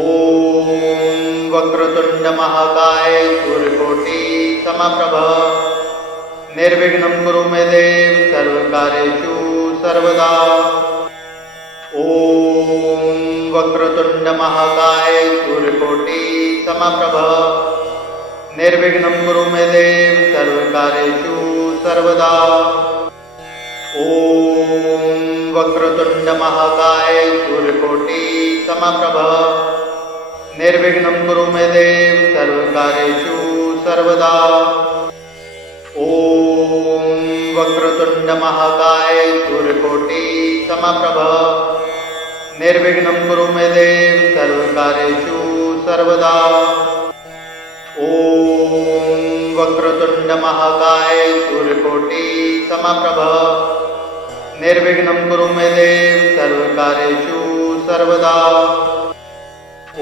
ओम वक्रतुंड महाकाय सूर्यकोटि समप्रभ निर्विघ्नं कुरु मे देव सर्वकार्येषु सर्वदा। ओम वक्रतुंड महाकाय सूर्यकोटि समप्रभ निर्विघ्नं कुरु मे देव सर्वकार्येषु सर्वदा। ओम वक्रतुंड महाकाय सूर्यकोटि समप्रभ निर्विघ्नं कुरु मे देव सर्वकार्येषु सर्वदा। ओम वक्रतुंड महाकाय सूर्यकोटि समप्रभ निर्विघ्नं कुरु मे देव सर्वकार्येषु सर्वदा। ओम वक्रतुंड महाकाय सूर्यकोटि समप्रभ निर्विघ्नं कुरु मे देव सर्वकार्येषु सर्वदा।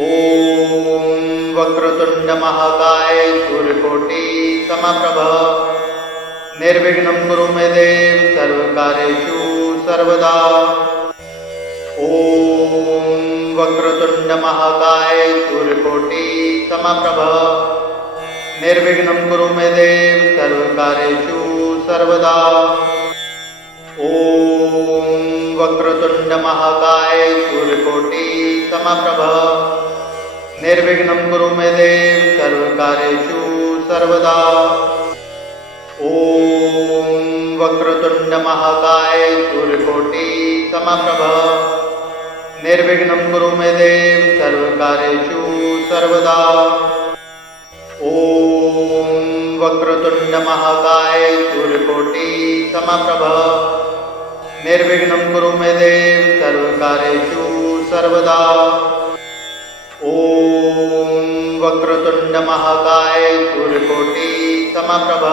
ओम वक्रतुंड महाकाय सूर्यकोटि समप्रभ निर्विघ्नं कुरु मे देव सर्वकार्येषु सर्वदा। ओम वक्रतुंड महाकाय सूर्यकोटि समप्रभ निर्विघ्नं कुरु मे देव सर्वकार्येषु सर्वदा। ओम वक्रतुंड महाकाय सूर्यकोटि समप्रभ निर्विघ्नं कुरु मे देव सर्वकार्येषु सर्वदा। ओम वक्रतुंड महाकाय सूर्यकोटि समप्रभ निर्विघ्नं कुरु मे देव सर्वकार्येषु सर्वदा। ओम वक्रतुंड महाकाय सूर्यकोटि समप्रभ निर्विघ्नं कुरु मे देव सर्वकार्येषु सर्वदा। ओम वक्रतुंड महाकाय सूर्यकोटि समप्रभ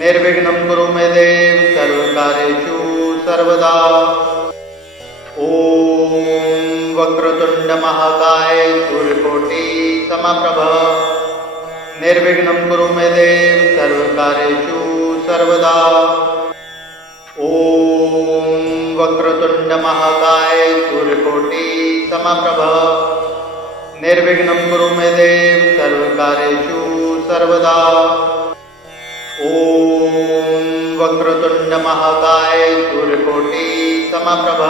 निर्विघ्नं कुरु मे देव सर्वकार्येषु सर्वदा। ओम वक्रतुंड महाकाय सूर्यकोटि समप्रभ निर्विघ्नं कुरु मे देव सर्वकार्येषु सर्वदा। ओम वक्रतुंड महाकाय सूर्यकोटि समप्रभ निर्विघ्नं कुरु मे देव सर्वकार्येषु सर्वदा। ओम वक्रतुंड महाकाय सूर्यकोटि समप्रभ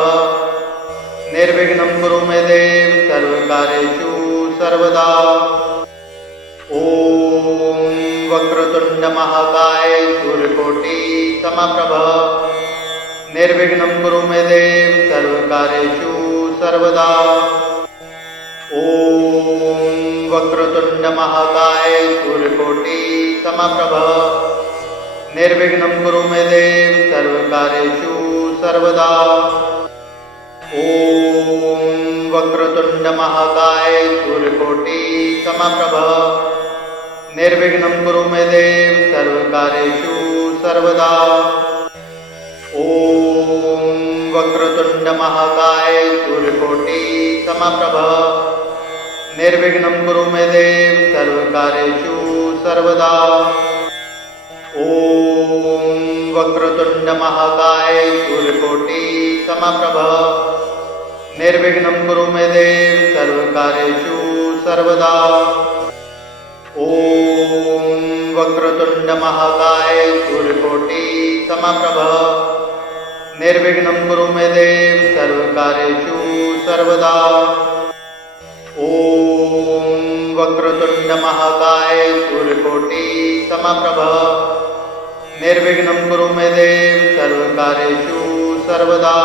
निर्विघ्नं कुरु मे देव सर्वकार्येषु सर्वदा। ओम वक्रतुंड महाकाय सूर्यकोटि समप्रभ निर्विघ्नं कुरु मे देव सर्वकार्येषु सर्वदा। ओम वक्रतुंड महाकाय सूर्यकोटि समप्रभ निर्विघ्नं कुरु मे देव सर्वकार्येषु सर्वदा। ओम वक्रतुंड महाकाय सूर्यकोटि समप्रभ निर्विघ्नं कुरु मे देव सर्वकार्येषु सर्वदा। ओम वक्रतुंड महाकाय सूर्यकोटि समप्रभ निर्विघ्नं कुरु मे देव सर्वकार्येषु सर्वदा। ओम वक्रतुंड महाकाय सूर्यकोटि समप्रभ निर्विघ्नं कुरु मे देव सर्वकार्येषु सर्वदा। ओम वक्रतुंड महाकाय सूर्यकोटि समप्रभ निर्विघ्नं कुरु मे देव सर्वकार्येषु सर्वदा। ओम वक्रतुंड महाकाय सूर्यकोटि समप्रभ निर्विघ्नं कुरु मे देव सर्वकार्येषु सर्वदा।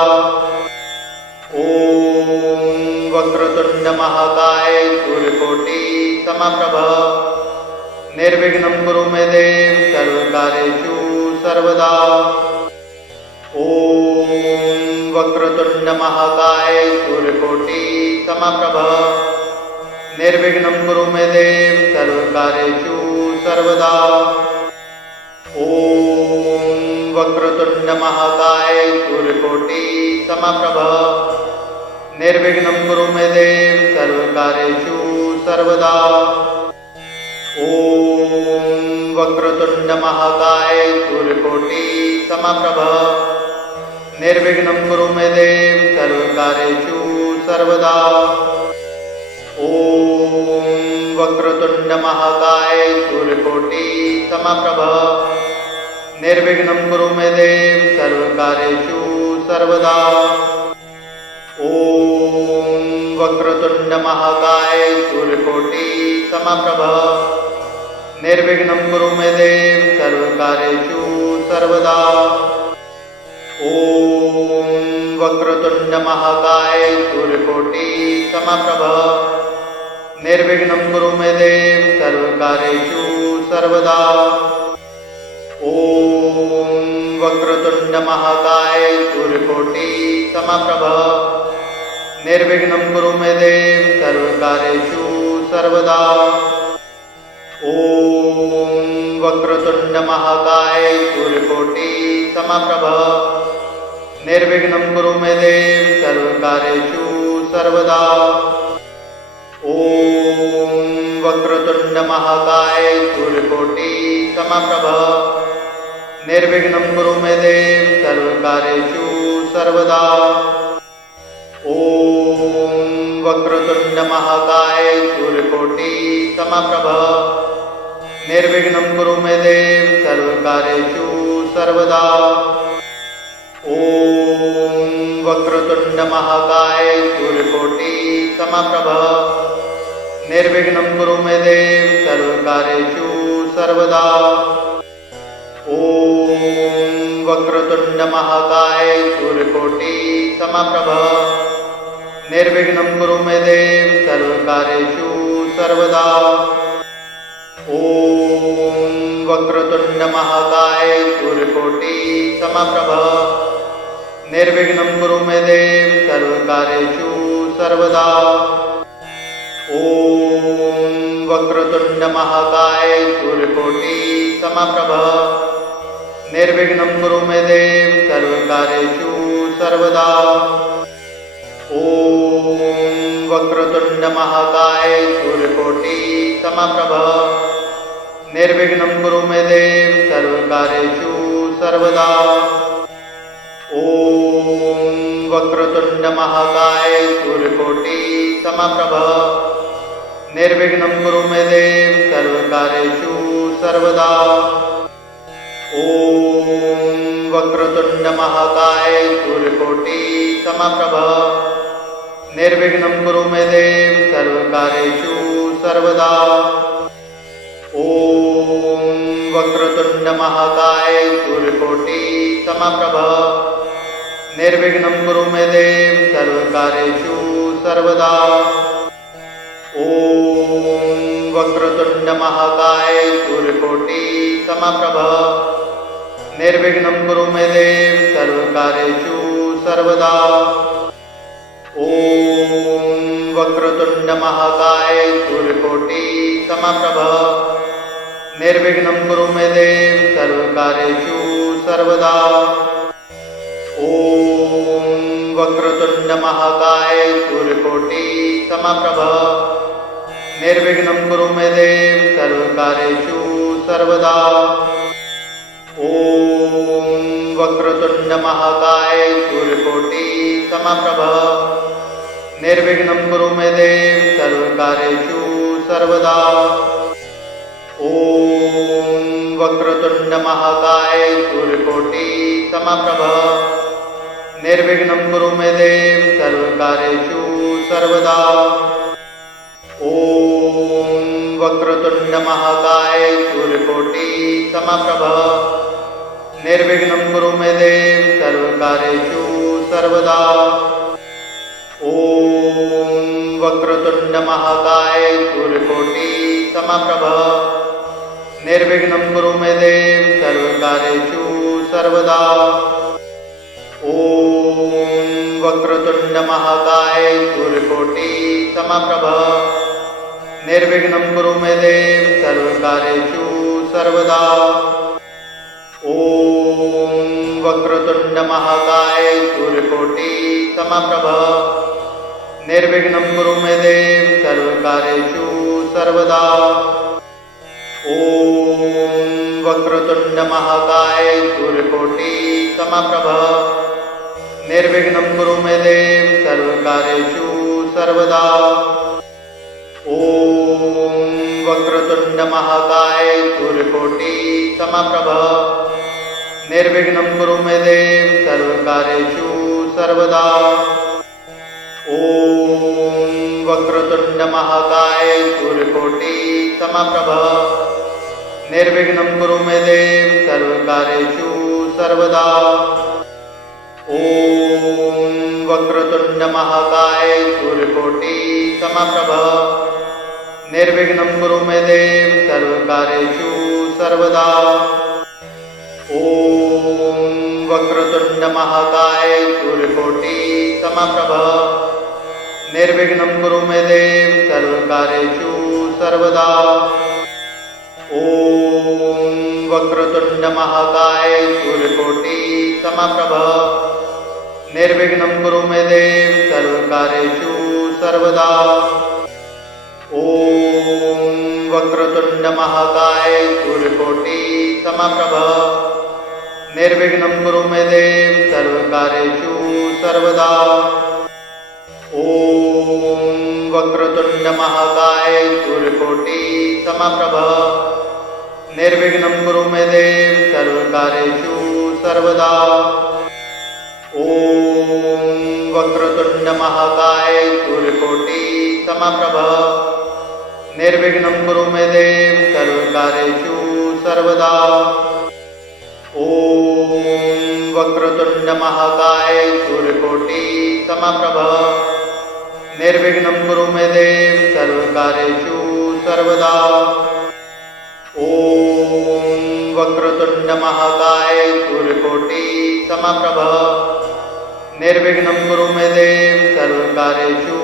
ओम वक्रतुंड महाकाय सूर्यकोटि समप्रभ निर्विघ्नं कुरु मे देव सर्वकार्येषु सर्वदा। ओम वक्रतुंड महाकाय सूर्यकोटि समप्रभ निर्विघ्नं कुरु मे देव सर्वकार्येषु सर्वदा। ओम वक्रतुंड महाकाय सूर्यकोटि समप्रभ निर्विघ्नं कुरु मे देव सर्वकार्येषु सर्वदा। ओम वक्रतुंड महाकाय सूर्यकोटि समप्रभ निर्विघ्नं कुरु मे देव सर्वकार्येषु सर्वदा। ॐ वक्रतुण्ड महाकाय सूर्यकोटि समप्रभ निर्विघ्नं कुरु मे देव सर्वकार्येषु सर्वदा। ॐ वक्रतुण्ड महाकाय सूर्यकोटि समप्रभ निर्विघ्नं कुरु मे देव सर्वकार्येषु सर्वदा। ॐ वक्रतुण्ड महाकाय सूर्यकोटि समप्रभ निर्विघ्नं कुरु मे देव सर्वकार्येषु सर्वदा। ॐ वक्रतुण्ड महाकाय सूर्यकोटि समप्रभ निर्विघ्नं कुरु मे देव सर्वकार्येषु सर्वदा। ॐ वक्रतुण्ड महाकाय सूर्यकोटि समप्रभ निर्विघ्नं कुरु मे देव सर्वकार्येषु सर्वदा। ॐ वक्रतुण्ड महाकाय सूर्यकोटि समप्रभ निर्विघ्नं कुरु मे देव सर्वकार्येषु सर्वदा। ॐ वक्रतुण्ड महाकाय सूर्यकोटि समप्रभ निर्विघ्नं कुरु मे देव सर्वकार्येषु सर्वदा। ॐ वक्रतुण्ड महाकाय सूर्यकोटि समप्रभ निर्विघ्नं कुरु मे देव सर्वकार्येषु सर्वदा। ॐ वक्रतुण्ड महाकाय सूर्यकोटि समप्रभ निर्विघ्नं कुरु मे देव सर्वकार्येषु सर्वदा। ॐ वक्रतुण्ड महाकाय सूर्यकोटि समप्रभ निर्विघ्नं कुरु मे देव सर्वकार्येषु सर्वदा। ॐ वक्रतुण्ड महाकाय सूर्यकोटि समप्रभ निर्विघ्नं कुरु मे देव सर्वकार्येषु सर्वदा। ॐ वक्रतुण्ड महाकाय सूर्यकोटि समप्रभ निर्विघ्नं कुरु मे देव सर्वकार्येषु सर्वदा। ॐ वक्रतुण्ड महाकाय सूर्यकोटि समप्रभ निर्विघ्नं कुरु मे देव सर्वकार्येषु सर्वदा। ॐ वक्रतुण्ड महाकाय सूर्यकोटि समप्रभ निर्विघ्नं कुरु मे देव सर्वकार्येषु सर्वदा। ॐ वक्रतुण्ड महाकाय सूर्यकोटि समप्रभ निर्विघ्नं कुरु मे देव सर्वकार्येषु सर्वदा। ॐ वक्रतुण्ड महाकाय सूर्यकोटि समप्रभ निर्विघ्नं कुरु मे देव सर्वकार्येषु सर्वदा। ॐ वक्रतुण्ड महाकाय सूर्यकोटि समप्रभ निर्विघ्नं कुरु मे देव सर्वकार्येषु सर्वदा। ॐ वक्रतुण्ड महाकाय सूर्यकोटि समप्रभ निर्विघ्नं कुरु मे देव सर्वकार्येषु सर्वदा। ॐ वक्रतुण्ड महाकाय सूर्यकोटि समप्रभ निर्विघ्नं कुरु मे देव सर्वकार्येषु सर्वदा। ॐ वक्रतुण्ड महाकाय सूर्यकोटि समप्रभ निर्विघ्नं कुरु मे देव सर्वकार्येषु सर्वदा। ॐ वक्रतुण्ड महाकाय सूर्यकोटि समप्रभ निर्विघ्नं कुरु मे देव सर्वकार्येषु सर्वदा। ॐ वक्रतुण्ड महाकाय सूर्यकोटि समप्रभ निर्विघ्नं कुरु मे देव सर्वकार्येषु सर्वदा। ॐ वक्रतुण्ड महाकाय सूर्यकोटि समप्रभ निर्विघ्नं कुरु मे देव सर्वकार्येषु सर्वदा। ॐ वक्रतुण्ड महाकाय सूर्यकोटि समप्रभ निर्विघ्नं कुरु मे देव सर्वकार्येषु सर्वदा। ॐ वक्रतुण्ड महाकाय सूर्यकोटि समप्रभ निर्विघ्नं कुरु मे देव सर्वकार्येषु सर्वदा। ॐ वक्रतुण्ड महाकाय सूर्यकोटि समप्रभ निर्विघ्नं कुरु मे देव सर्वकार्येषु सर्वदा। ॐ वक्रतुण्ड महाकाय सूर्यकोटि समप्रभ निर्विघ्नं कुरु मे देव सर्वकार्येषु सर्वदा। ॐ वक्रतुण्ड महाकाय सूर्यकोटि समप्रभ निर्विघ्नं कुरु मे देव सर्वकार्येषु सर्वदा। ॐ वक्रतुण्ड महाकाय सूर्यकोटि समप्रभ निर्विघ्नं कुरु मे देव सर्वकार्येषु सर्वदा। ॐ वक्रतुण्ड महाकाय सूर्यकोटि समप्रभ निर्विघ्नं कुरु मे देव सर्वकार्येषु सर्वदा। ॐ वक्रतुण्ड महाकाय सूर्यकोटि समप्रभ निर्विघ्नं कुरु मे देव सर्वकार्येषु सर्वदा। ॐ वक्रतुण्ड महाकाय सूर्यकोटि समप्रभ निर्विघ्नं कुरु मे देव सर्वकार्येषु सर्वदा। ॐ वक्रतुण्ड महाकाय सूर्यकोटि समप्रभ निर्विघ्नं कुरु मे देव सर्वकार्येषु सर्वदा। ॐ वक्रतुण्ड महाकाय सूर्यकोटि समप्रभ निर्विघ्नं कुरु मे देव सर्वकार्येषु सर्वदा। ॐ वक्रतुण्ड महाकाय सूर्यकोटि समप्रभ निर्विघ्नं कुरु मे देव सर्वकार्येषु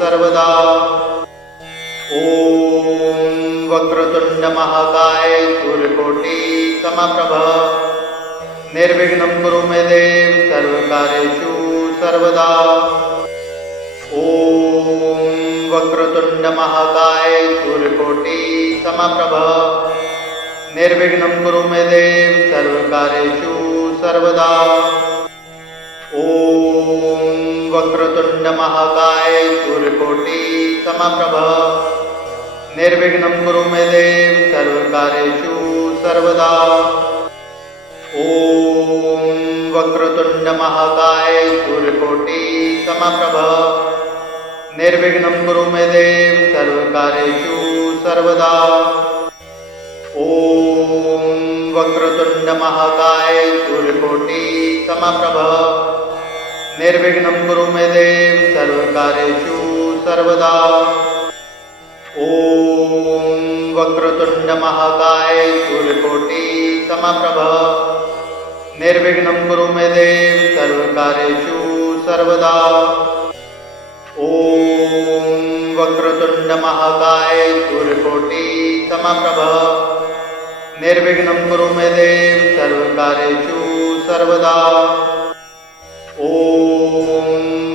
सर्वदा। ॐ वक्रतुण्ड महाकाय सूर्यकोटि समप्रभ निर्विघ्नं कुरु मे देव सर्वकार्येषु सर्वदा। ॐ वक्रतुण्ड महाकाय सूर्यकोटि समप्रभ निर्विघ्नं कुरु मे देव सर्वकार्येषु सर्वदा। ॐ वक्रतुण्ड महाकाय सूर्यकोटि समप्रभ निर्विघ्नं कुरु मे देव सर्वकार्येषु सर्वदा। ॐ वक्रतुण्ड महाकाय सूर्यकोटि समप्रभ निर्विघ्नं कुरु मे देव सर्वकार्येषु सर्वदा। ॐ वक्रतुण्ड महाकाय सूर्यकोटि समप्रभ निर्विघ्नं कुरु मे देव सर्वकार्येषु सर्वदा। ॐ वक्रतुण्ड महाकाय सूर्यकोटि समप्रभ निर्विघ्नं कुरु मे देव सर्वकार्येषु सर्वदा। ॐ वक्रतुण्ड महाकाय सूर्यकोटि समप्रभ निर्विघ्नं कुरु मे देव सर्वकार्येषु सर्वदा। ॐ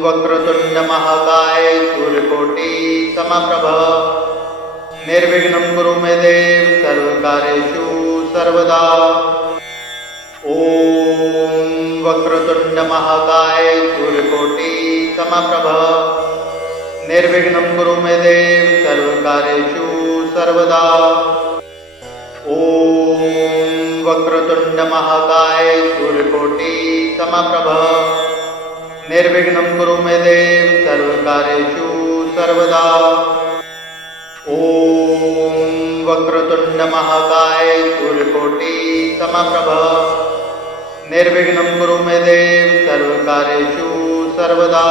वक्रतुण्ड महाकाय सूर्यकोटि समप्रभ निर्विघ्नं कुरु मे देव सर्वकार्येषु सर्वदा। ॐ वक्रतुण्ड महाकाय सूर्यकोटि समप्रभ निर्विघ्नं कुरु मे देव सर्वकार्येषु सर्वदा। ॐ वक्रतुण्ड महाकाय सूर्यकोटि समप्रभ निर्विघ्नं कुरु मे देव सर्वकार्येषु सर्वदा। ॐ वक्रतुण्ड महाकाय सूर्यकोटि समप्रभ निर्विघ्नं कुरु मे देव सर्वकार्येषु सर्वदा।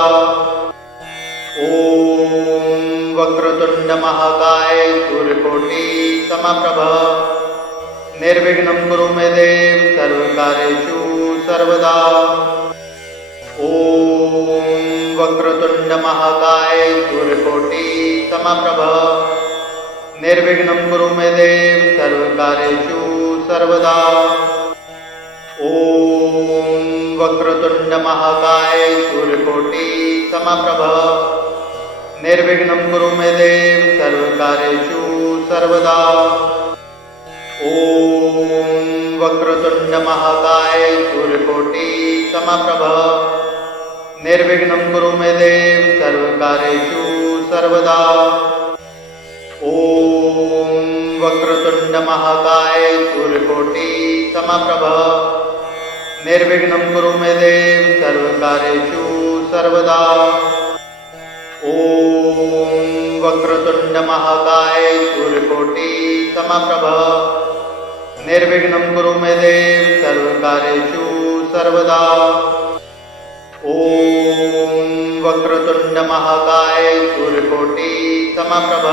ॐ वक्रतुण्ड महाकाय सूर्यकोटि समप्रभ निर्विघ्नं कुरु मे देव सर्वकार्येषु सर्वदा। ॐ वक्रतुण्ड महाकाय सूर्यकोटि समप्रभ निर्विघ्नं कुरु मे देव सर्वकार्येषु सर्वदा। ॐ वक्रतुण्ड महाकाय सूर्यकोटि समप्रभ निर्विघ्नं कुरु मे देव सर्वकार्येषु सर्वदा। ॐ वक्रतुण्ड महाकाय सूर्यकोटि समप्रभ निर्विघ्नं कुरु मे देव सर्वकार्येषु सर्वदा। ॐ वक्रतुण्ड महाकाय सूर्यकोटि समप्रभ निर्विघ्नं कुरु मे देव सर्वकार्येषु सर्वदा। ॐ वक्रतुण्ड महाकाय सूर्यकोटि समप्रभ निर्विघ्नं कुरु मे देव सर्वकार्येषु सर्वदा। ॐ वक्रतुण्ड महाकाय सूर्यकोटि समप्रभ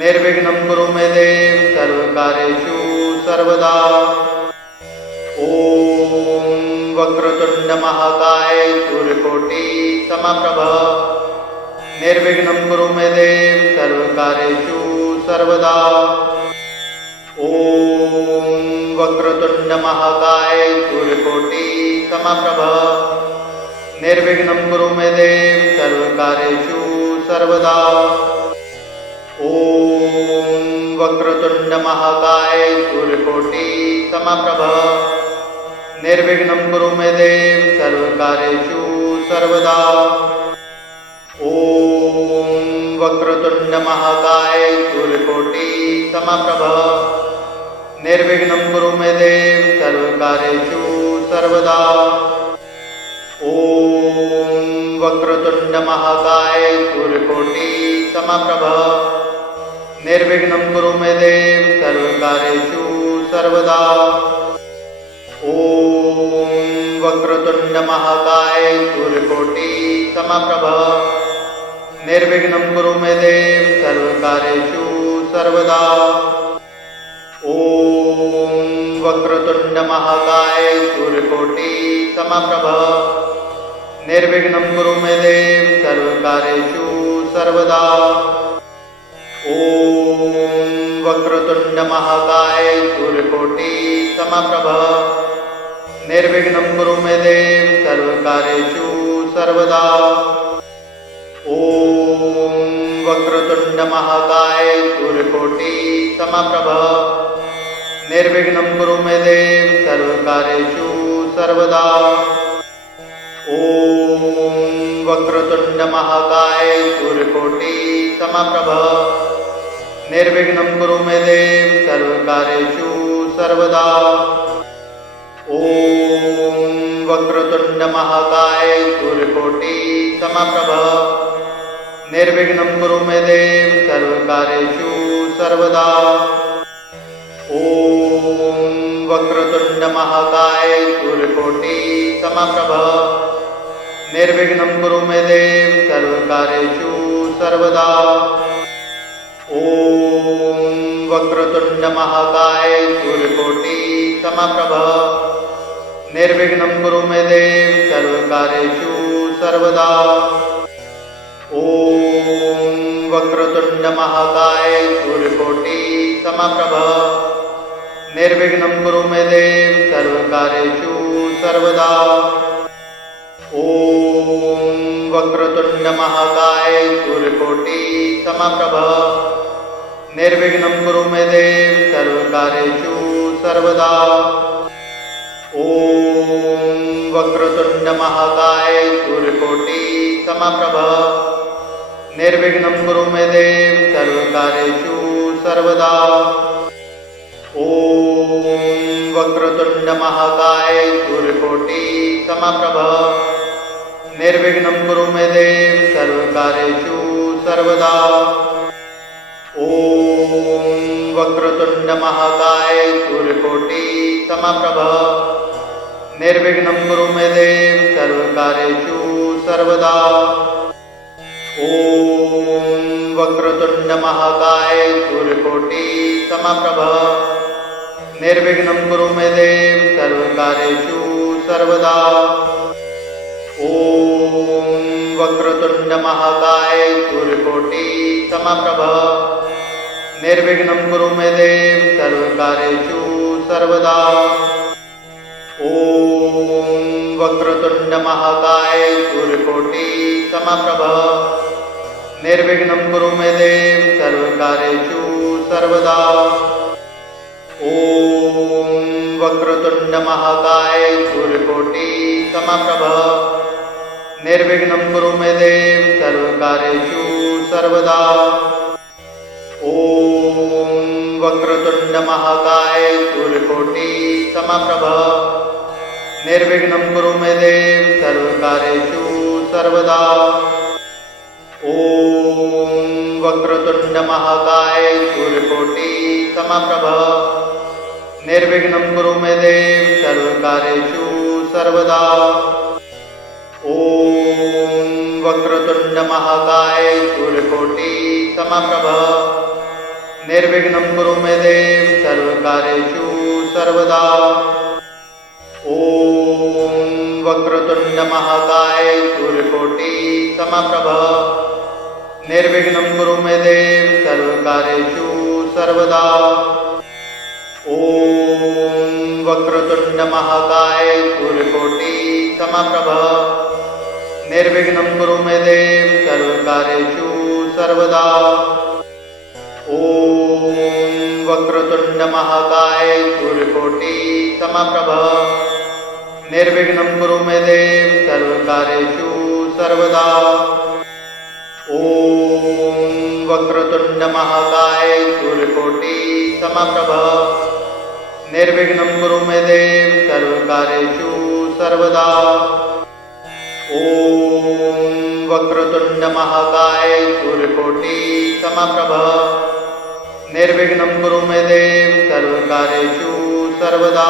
निर्विघ्नं कुरु मे देव सर्वकार्येषु सर्वदा। ॐ वक्रतुण्ड महाकाय सूर्यकोटि समप्रभ निर्विघ्नं कुरु मे देव सर्वकार्येषु सर्वदा। ॐ वक्रतुण्ड महाकाय सूर्यकोटि समप्रभ निर्विघ्नं कुरु मे देव सर्वकार्येषु सर्वदा। ॐ वक्रतुण्ड महाकाय सूर्यकोटि समप्रभ निर्विघ्नं कुरु मे देव सर्वकार्येषु सर्वदा। ॐ वक्रतुण्ड महाकाय सूर्यकोटि समप्रभ निर्विघ्नं कुरु मे देव सर्वकार्येषु सर्वदा। ॐ वक्रतुण्ड महाकाय सूर्यकोटि समप्रभ निर्विघ्नं कुरु मे देव सर्वकार्येषु सर्वदा। ॐ वक्रतुण्ड महाकाय सूर्यकोटि समप्रभ निर्विघ्नं कुरु मे देव सर्वकार्येषु सर्वदा। ॐ वक्रतुण्ड महाकाय सूर्यकोटि समप्रभ निर्विघ्नं कुरु मे देव सर्वकार्येषु सर्वदा। ॐ वक्रतुण्ड महाकाय सूर्यकोटि समप्रभ निर्विघ्नं कुरु मे देव सर्वकार्येषु सर्वदा। ॐ वक्रतुण्ड महाकाय सूर्यकोटि समप्रभ निर्विघ्नं कुरु मे देव सर्वकार्येषु सर्वदा। ॐ वक्रतुण्ड महाकाय सूर्यकोटि समप्रभ निर्विघ्नं कुरु मे देव सर्वकार्येषु सर्वदा। ॐ वक्रतुण्ड महाकाय सूर्यकोटि समप्रभ निर्विघ्नं कुरु मे देव सर्वकार्येषु सर्वदा। ॐ वक्रतुण्ड महाकाय सूर्यकोटि समप्रभ निर्विघ्नं कुरु मे देव सर्वकार्येषु सर्वदा। ॐ वक्रतुण्ड महाकाय सूर्यकोटि समप्रभ निर्विघ्नं कुरु मे देव सर्वकार्येषु सर्वदा। ॐ वक्रतुण्ड महाकाय सूर्यकोटि समप्रभ निर्विघ्नं कुरु मे देव सर्वकार्येषु सर्वदा। ॐ वक्रतुण्ड महाकाय सूर्यकोटि समप्रभ निर्विघ्नं कुरु मे देव सर्वकार्येषु सर्वदा। ॐ वक्रतुण्ड महाकाय सूर्यकोटि समप्रभ निर्विघ्नं कुरु मे देव सर्वकार्येषु सर्वदा। ॐ वक्रतुण्ड महाकाय सूर्यकोटि समप्रभ निर्विघ्नं कुरु मे देव सर्वकार्येषु सर्वदा। ॐ वक्रतुण्ड महाकाय सूर्यकोटि समप्रभ निर्विघ्नं कुरु मे देव सर्वकार्येषु सर्वदा। ॐ वक्रतुण्ड महाकाय सूर्यकोटि समप्रभ निर्विघ्नं कुरु मे देव सर्वकार्येषु सर्वदा। ॐ वक्रतुण्ड महाकाय सूर्यकोटि समप्रभ निर्विघ्नं कुरु मे देव सर्वकार्येषु सर्वदा। ॐ वक्रतुण्ड महाकाय सूर्यकोटि समप्रभ निर्विघ्नं कुरु मे देव सर्वकार्येषु सर्वदा। ॐ वक्रतुण्ड महाकाय सूर्यकोटि समप्रभ निर्विघ्नं कुरु मे देव सर्वकार्येषु सर्वदा। ॐ वक्रतुण्ड महाकाय सूर्यकोटि समप्रभ निर्विघ्नं कुरु मे देव सर्वकार्येषु सर्वदा। ॐ वक्रतुण्ड महाकाय सूर्यकोटि समप्रभ निर्विघ्नं कुरु मे देव सर्वकार्येषु सर्वदा। ॐ वक्रतुण्ड महाकाय सूर्यकोटि समप्रभ निर्विघ्नं कुरु मे देव सर्वकार्येषु सर्वदा। ॐ वक्रतुण्ड महाकाय सूर्यकोटि समप्रभ निर्विघ्नं कुरु मे देव सर्वकार्येषु सर्वदा। ॐ वक्रतुण्ड महाकाय सूर्यकोटि समप्रभ निर्विघ्नं कुरु मे देव सर्वकार्येषु सर्वदा। ॐ वक्रतुण्ड महाकाय सूर्यकोटि समप्रभ निर्विघ्नं कुरु मे देव सर्वकार्येषु सर्वदा। ॐ वक्रतुण्ड महाकाय सूर्यकोटि समप्रभ निर्विघ्नं कुरु मे देव सर्वकार्येषु सर्वदा। ॐ वक्रतुण्ड महाकाय सूर्यकोटि समप्रभ निर्विघ्नं कुरु मे देव सर्वकार्येषु सर्वदा।